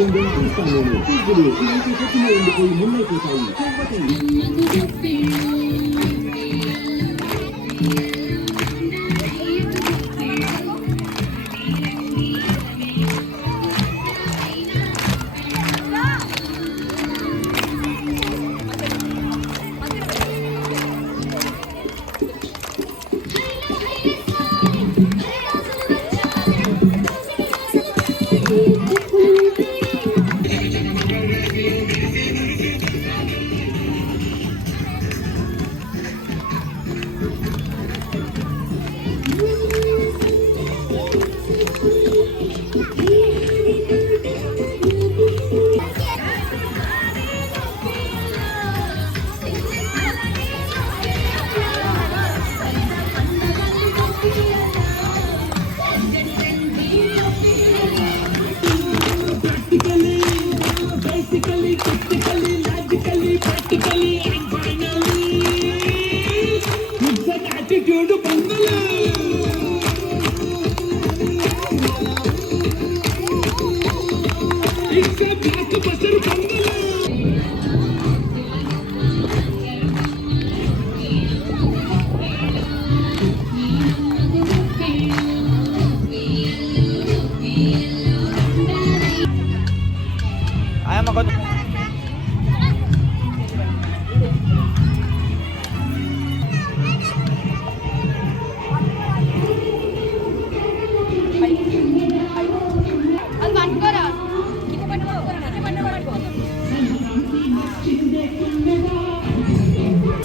近隣、インスタンの地域の一時的な援護を問題とされ、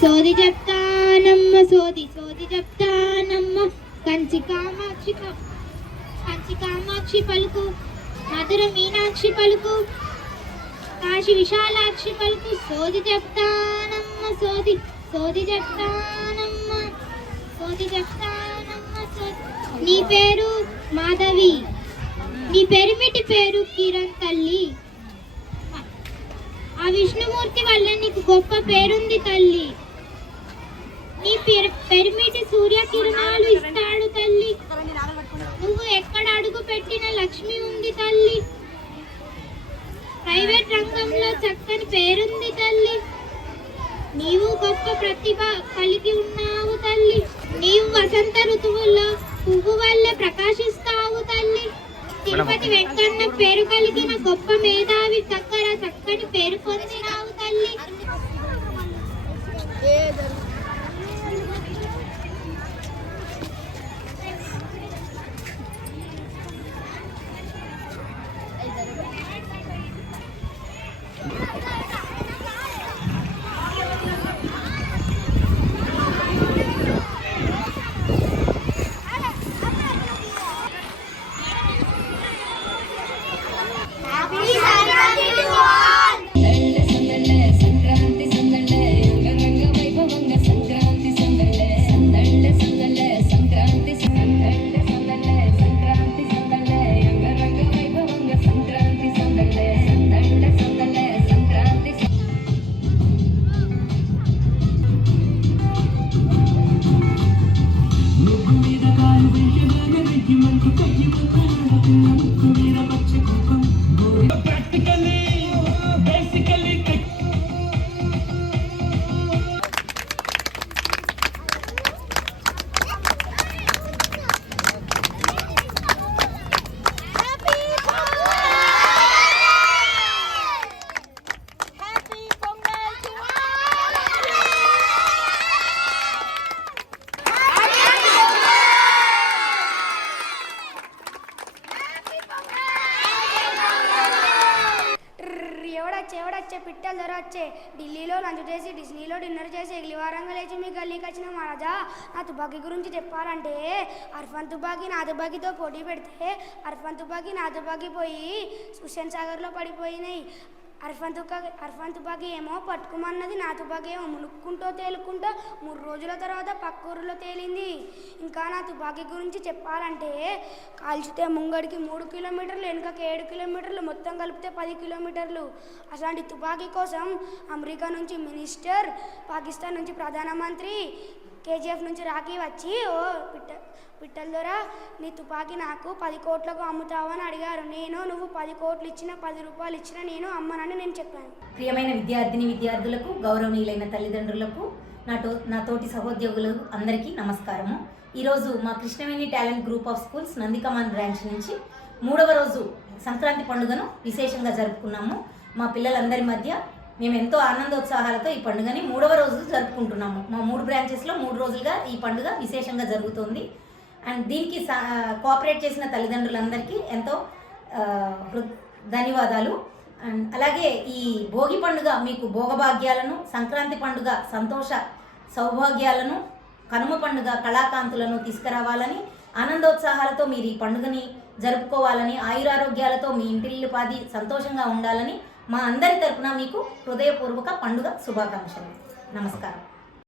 సోది చెప్తానమ్మ సోది సోది చెప్తానమ్మ. కంచి కామాక్షి కంచి కామాక్షి పలుకు మధుర మీనాక్షి పలుకు కాశీ విశాలాక్షి పలుకు సోది చెప్తానమ్మ సోది సోది చెప్తానమ్మ సోది చెప్తానమ్మ సోది. నీ పేరు మాధవి. నీ పెరిమిటి పేరు కిరణ్ తల్లి. ఆ విష్ణుమూర్తి వల్ల నీకు గొప్ప పేరుంది తల్లి నీ పెర- పెరిమిటి సూర్య కిరణాలు ఇస్తాడు తల్లి నువ్వు ఎక్కడ లక్ష్మి ఉంది తల్లి. ప్రైవేట్ రంగంలో చక్కని పేరుంది తల్లి. నీవు గొప్ప ప్రతిభ కలిగి ఉన్నావు తల్లి. నీవు వసంత ఋతువుల్లో పువ్వు వల్లే ప్రకాశిస్తావు తల్లి. తిరుపతి వెంకన్న పేరు కలిగిన గొప్ప మేధావి దగ్గర చక్కటి పేరు పొందినావు తల్లి. You think you వచ్చే ఎవడొచ్చే పిట్టలు ధర వచ్చే. ఢిల్లీలో లంచ్ చేసి డిస్నీలో డిన్నర్ చేసి ఎగిలివారంగా లేచి మీ గల్లీకి వచ్చిన మహారాజా నా తుపాకీ గురించి చెప్పాలంటే అర్ఫన్ తుపాకీ నా తుపాకీతో పోటీ పెడితే అర్ఫన్ తుపాకీ నా తుపాకీ పోయి సుశాంత్ సాగర్లో పడిపోయినాయి. అర్ఫన్ తుకా అర్ఫన్ తుపాకీ ఏమో పట్టుకోమన్నది నా తుపాకీ ఏమో మునుక్కుంటూ తేలుకుంటూ మూడు రోజుల తర్వాత పక్కూరులో తేలింది. ఇంకా నా తుపాకీ గురించి చెప్పాలంటే కాల్చితే ముంగడికి మూడు కిలోమీటర్లు వెనుకకి ఏడు కిలోమీటర్లు మొత్తం కలిపితే పది కిలోమీటర్లు. అట్లాంటి తుపాకీ కోసం అమెరికా నుంచి మినిస్టర్ పాకిస్తాన్ నుంచి ప్రధానమంత్రి కేజీఎఫ్ నుంచి రాఖీ వచ్చి ఓ పిట్ట పిట్టల ద్వారా నీ తుపాకీ నాకు పది కోట్లకు అమ్ముతావని అడిగారు. నేను నువ్వు పది కోట్లు ఇచ్చిన పది రూపాయలు ఇచ్చిన నేను అమ్మనని నేను చెప్పాను. ప్రియమైన విద్యార్థిని విద్యార్థులకు గౌరవనీయులైన తల్లిదండ్రులకు నా తో నా తోటి సహోద్యోగులకు అందరికీ నమస్కారము. ఈరోజు మా Krishnaveni talent group of schools Nandikaman branch నుంచి మూడవ రోజు సంక్రాంతి పండుగను విశేషంగా జరుపుకున్నాము. మా పిల్లలందరి మధ్య మేము ఎంతో ఆనందోత్సాహాలతో ఈ పండుగని మూడవ రోజు జరుపుకుంటున్నాము. మా మూడు బ్రాంచెస్లో మూడు రోజులుగా ఈ పండుగ విశేషంగా జరుగుతుంది. అండ్ దీనికి సా- కోఆపరేట్ చేసిన తల్లిదండ్రులందరికీ ఎంతో హృ- ధన్యవాదాలు. అండ్ అలాగే ఈ భోగి పండుగ మీకు భోగభాగ్యాలను సంక్రాంతి పండుగ సంతోష సౌభాగ్యాలను కనుమ పండుగ కళాకాంతులను తీసుకురావాలని ఆనందోత్సాహాలతో మీరు ఈ పండుగని జరుపుకోవాలని ఆయురారోగ్యాలతో మీ ఇంటిల్లిపాది సంతోషంగా ఉండాలని మా అందరి తరఫున మీకు హృదయపూర్వక పండుగ శుభాకాంక్షలు. నమస్కారం.